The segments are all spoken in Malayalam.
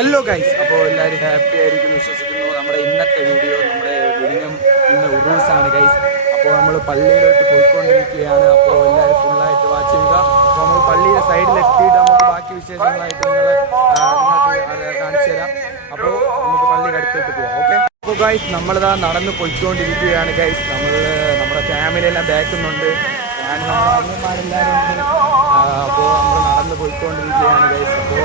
ഹലോ ഗൈസ് അപ്പോൾ എല്ലാവരും ഹാപ്പി ആയിരിക്കും വിശ്വസിക്കുന്നു. നമ്മുടെ ഇന്നത്തെ വീഡിയോ നമ്മുടെ വിഴിഞ്ഞം ഇന്ന് ഉറൂസാണ് ഗൈസ് അപ്പോൾ നമ്മൾ പള്ളിയിലോട്ട് പോയിക്കൊണ്ടിരിക്കുകയാണ്. അപ്പോൾ എല്ലാവരും ഫുള്ളായിട്ട് വാച്ച് ചെയ്യുക. അപ്പോൾ നമ്മൾ പള്ളിയുടെ സൈഡിൽ എത്തിയിട്ട് നമുക്ക് ബാക്കി വിശേഷങ്ങളായിട്ട് നിങ്ങൾ കാണിച്ചു തരാം. അപ്പോൾ നമുക്ക് പള്ളിയുടെ അടുത്തോട്ട് പോവാം ഓക്കെ അപ്പോൾ ഗൈസ് നമ്മളിതാ നടന്ന് പോയിക്കൊണ്ടിരിക്കുകയാണ് ഗൈസ് നമ്മൾ നമ്മുടെ ഫാമിലി എല്ലാം ബാക്കുന്നുണ്ട് നമ്മുടെ അപ്പോൾ നമ്മൾ നടന്ന് പോയിക്കൊണ്ടിരിക്കുകയാണ് ഗൈസ് അപ്പോൾ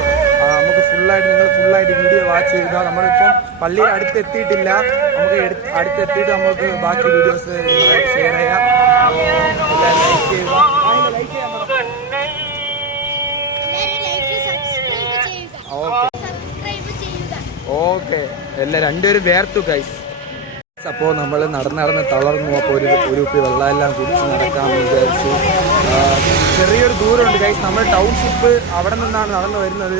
നമുക്ക് ഫുള്ളായിട്ട് നിങ്ങൾ ഫുള്ളായിട്ട് വീഡിയോ വാച്ച് ചെയ്യുക. നമ്മളിപ്പം പള്ളിയിൽ അടുത്ത് എത്തിയിട്ടില്ല നമുക്ക് അടുത്ത് എത്തിയിട്ട് നമുക്ക് ബാക്കി വീഡിയോസ് നിങ്ങളായിട്ട് ഷെയർ ചെയ്യാം ലൈക്ക് ചെയ്യുക ലൈക്ക് ചെയ്യുക ഓക്കെ ഓക്കെ എല്ലാം രണ്ടുപേരും വേർത്തു ഗൈസ് അപ്പോൾ നമ്മൾ നടന്ന് നടന്ന് തളർന്നു. അപ്പോൾ ഒരു ഒരു കുപ്പി വെള്ളമെല്ലാം കുടിച്ച് നടക്കാമെന്ന് വിചാരിച്ചു. ചെറിയൊരു ദൂരമുണ്ട് ഗൈസ് നമ്മൾ ടൗൺഷിപ്പ് അവിടെ നിന്നാണ് നടന്നു വരുന്നത്.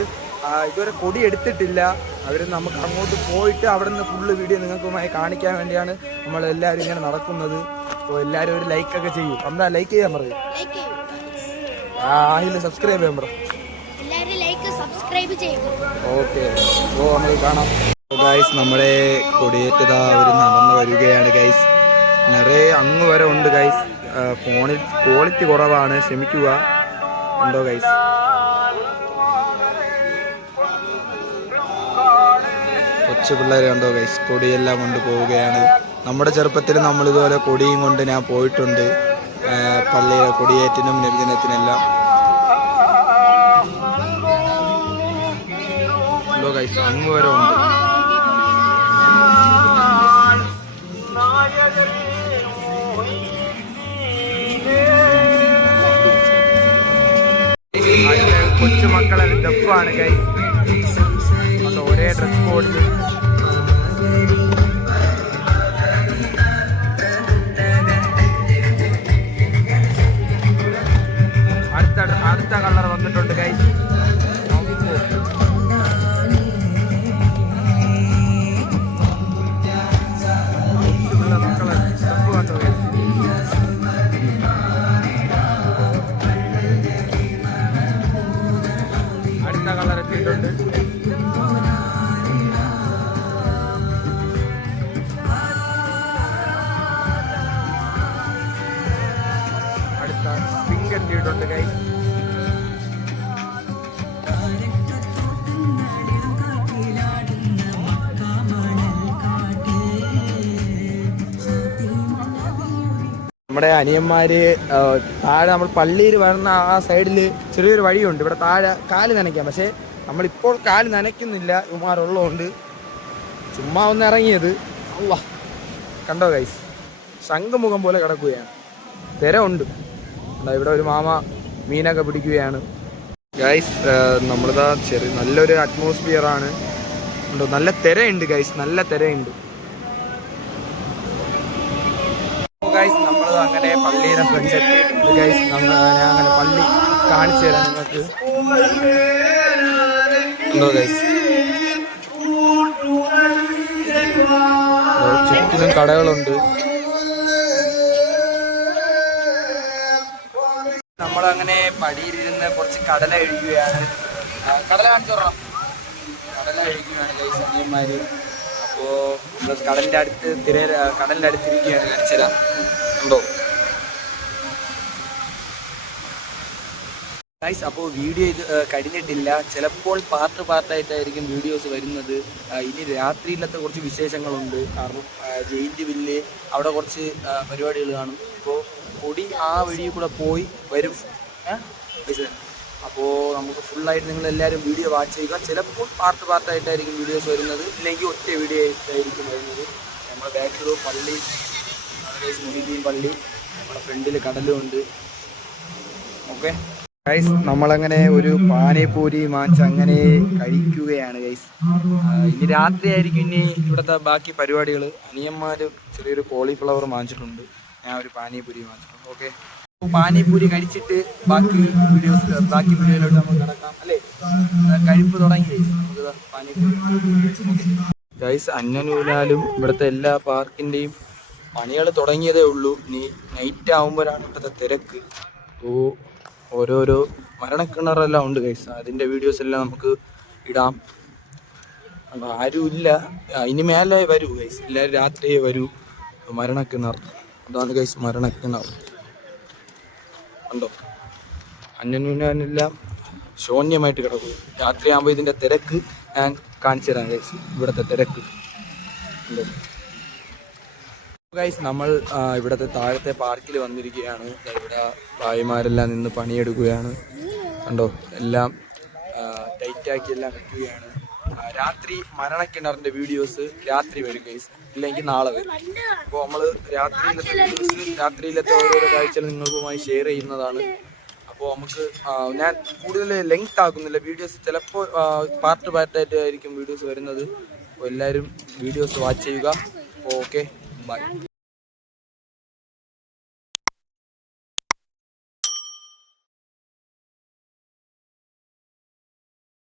ഇതുവരെ കൊടി എടുത്തിട്ടില്ല. അവർ നമുക്ക് അങ്ങോട്ട് പോയിട്ട് അവിടെ നിന്ന് ഫുള്ള് വീഡിയോ നിങ്ങൾക്കുമായി കാണിക്കാൻ വേണ്ടിയാണ് നമ്മൾ എല്ലാവരും ഇങ്ങനെ നടക്കുന്നത്. അപ്പോൾ എല്ലാവരും ഒരു ലൈക്കൊക്കെ ചെയ്യും. എന്താ ലൈക്ക് ചെയ്യാൻ പറയും. ചെയ്യുക സബ്സ്ക്രൈബ് ചെയ്യാൻ ചെയ്യുക ഓക്കെ ഓ നമുക്ക് കാണാം. ഗൈസ് നമ്മുടെ കൊടിയേറ്റതാ അവർ നടന്നു വരികയാണ് ഗൈസ് നിറയെ അങ്ങ് വരെ ഉണ്ട് ഗൈസ് ഫോണിൽ ക്വാളിറ്റി കുറവാണ് ക്ഷമിക്കുക. ഉണ്ടോ ഗൈസ് കൊച്ചു പിള്ളേരെ ഉണ്ടോ ഗൈസ് കൊടിയെല്ലാം കൊണ്ട് പോവുകയാണ്. നമ്മുടെ ചെറുപ്പത്തിൽ നമ്മളിതുപോലെ കൊടിയും കൊണ്ട് ഞാൻ പോയിട്ടുണ്ട്. പള്ളി കൊടിയേറ്റിനും നബിദിനത്തിനെല്ലാം ഉണ്ടോ ഗൈസ് അങ്ങ് വരെ കൊച്ചുമക്കളെ ഡഫാണ് ഗൈസ് അത് ഒരേ ഡ്രസ് കോഡിൽ പിങ്ക് എത്തിയിട്ടുണ്ട് കൈ നമ്മുടെ അനിയന്മാര് താഴെ നമ്മൾ പള്ളിയിൽ വരുന്ന ആ സൈഡിൽ ചെറിയൊരു വഴിയുണ്ട്. ഇവിടെ താഴെ കാൽ നനയ്ക്കാം. പക്ഷേ നമ്മളിപ്പോൾ കാൽ നനയ്ക്കുന്നില്ല. ഇവന്മാരുള്ളതുകൊണ്ട് ചുമ്മാ ഒന്ന് ഇറങ്ങിയത്. അല്ല കണ്ടോ ഗൈസ് ശംഖുമുഖം പോലെ കിടക്കുകയാണ്. തിര ഉണ്ട് ഇവിടെ ഒരു മാമ മീനൊക്കെ പിടിക്കുകയാണ്. ഗൈസ് നമ്മളിതാ ചെറിയ നല്ലൊരു അറ്റ്മോസ്ഫിയർ ആണ്. ഉണ്ടോ? നല്ല തിരയുണ്ട് ഗൈസ് നല്ല തിരയുണ്ട്. ഗൈസ് നമ്മൾ അങ്ങനെ പള്ളിയുടെ ഫ്രണ്ട്സ് എത്തിയിട്ടുണ്ട് ഗൈസ് നമ്മൾ അങ്ങനെ പള്ളി കാണിച്ചു തരാം നിങ്ങൾക്ക്. ഉണ്ടോ ഗൈസ് ചുറ്റിലും കടകളുണ്ട്. നമ്മളങ്ങനെ പടിയിലിരുന്ന് കുറച്ച് കടല എഴുകുകയാണ് കടല കാണിച്ചു കടല എഴുകുകയാണ് ഗൈസ് അപ്പോൾ അപ്പോ കടലിന്റെ അടുത്ത് തിര കടലിന്റെ അടുത്തിരിക്കുകയാണ് കാണിച്ചുതരാം ഉണ്ടോ ഗൈസ് അപ്പോൾ വീഡിയോ ഇത് കഴിഞ്ഞിട്ടില്ല. ചിലപ്പോൾ പാർട്ട് പാർട്ടായിട്ടായിരിക്കും വീഡിയോസ് വരുന്നത്. ഇനി രാത്രിയിലത്തെ കുറച്ച് വിശേഷങ്ങളുണ്ട്. കാരണം ജെയിന്റ് വില്ല് അവിടെ കുറച്ച് പരിപാടികൾ കാണും. അപ്പോൾ പൊടി ആ വഴി കൂടെ പോയി വരും. അപ്പോൾ നമുക്ക് ഫുള്ളായിട്ട് നിങ്ങൾ എല്ലാവരും വീഡിയോ വാച്ച് ചെയ്യുക. ചിലപ്പോൾ പാർട്ട് പാർട്ടായിട്ടായിരിക്കും വീഡിയോസ് വരുന്നത്. ഇല്ലെങ്കിൽ ഒറ്റ വീഡിയോ ആയിട്ടായിരിക്കും വരുന്നത്. നമ്മുടെ ബാക്കിൽ പള്ളി മൊഹീദ്ദീൻ പള്ളി നമ്മുടെ ഫ്രണ്ടിൽ കടലും ഉണ്ട്. ഓക്കെ? ഗൈസ് നമ്മളങ്ങനെ ഒരു പാനിപൂരി മാച്ച് അങ്ങനെ കഴിക്കുകയാണ് ഗൈസ് ഇനി രാത്രി ആയിരിക്കും ഇനി ഇവിടുത്തെ ബാക്കി പരിപാടികൾ അനിയന്മാരും ചെറിയൊരു കോളിഫ്ലവർ വാങ്ങിച്ചിട്ടുണ്ട് ഞാൻ ഒരു പാനിപൂരി വാങ്ങിച്ചിട്ടുണ്ട് ഓക്കെ പാനിപൂരി കഴിച്ചിട്ട് ബാക്കി വീഡിയോസ് ബാക്കി വീഡിയോയിലോട്ട് നമുക്ക് നടക്കാം അല്ലേ? കഴിപ്പ് തുടങ്ങി നമുക്ക് പാനിപൂരി ഗൈസ് അന്നനൂലാലും ഇവിടുത്തെ എല്ലാ പാർക്കിന്റെയും പണികൾ തുടങ്ങിയതേ ഉള്ളൂ. ഇനി നൈറ്റ് ആകുമ്പോഴാണ് ഇവിടുത്തെ തിരക്ക്. ഓ ഓരോരോ മരണക്കിണറെല്ലാം ഉണ്ട് ഗൈസ് അതിന്റെ വീഡിയോസ് എല്ലാം നമുക്ക് ഇടാം. ആരുമില്ല. ഇനി മേലെ വരൂ ഗൈസ് എല്ലാവരും രാത്രിയേ വരൂ. മരണക്കിണർ. അതാണ് ഗൈസ് മരണക്കിണർ കണ്ടോ? അന്യനുനെല്ലാം ശൂന്യമായിട്ട് കിടക്കും രാത്രിയാകുമ്പോൾ ഇതിന്റെ തിരക്ക് ഞാൻ കാണിച്ചു തരാം ഗൈസ് ഇവിടുത്തെ തിരക്ക്. ഗൈസ് നമ്മൾ ഇവിടത്തെ താഴത്തെ പാർക്കിൽ വന്നിരിക്കുകയാണ്. ഇവിടെ ഭായിമാരെല്ലാം നിന്ന് പണിയെടുക്കുകയാണ്. കണ്ടോ? എല്ലാം ടൈറ്റാക്കി എല്ലാം വെക്കുകയാണ്. രാത്രി മരണക്കിണറിന്റെ വീഡിയോസ് രാത്രി വരും ഗൈസ് ഇല്ലെങ്കിൽ നാളെ വരും. അപ്പോൾ നമ്മൾ രാത്രിയിലത്തെ വീഡിയോസ് രാത്രിയിലത്തെ ഓരോരോ കാഴ്ചകൾ നിങ്ങൾക്കുമായി ഷെയർ ചെയ്യുന്നതാണ്. അപ്പോൾ നമുക്ക് ഞാൻ കൂടുതൽ ലെങ്ത് ആക്കുന്നില്ല. വീഡിയോസ് ചിലപ്പോൾ പാർട്ട് പാർട്ടായിട്ട് ആയിരിക്കും വീഡിയോസ് വരുന്നത്. അപ്പോൾ എല്ലാവരും വീഡിയോസ് വാച്ച് ചെയ്യുക. Okay bye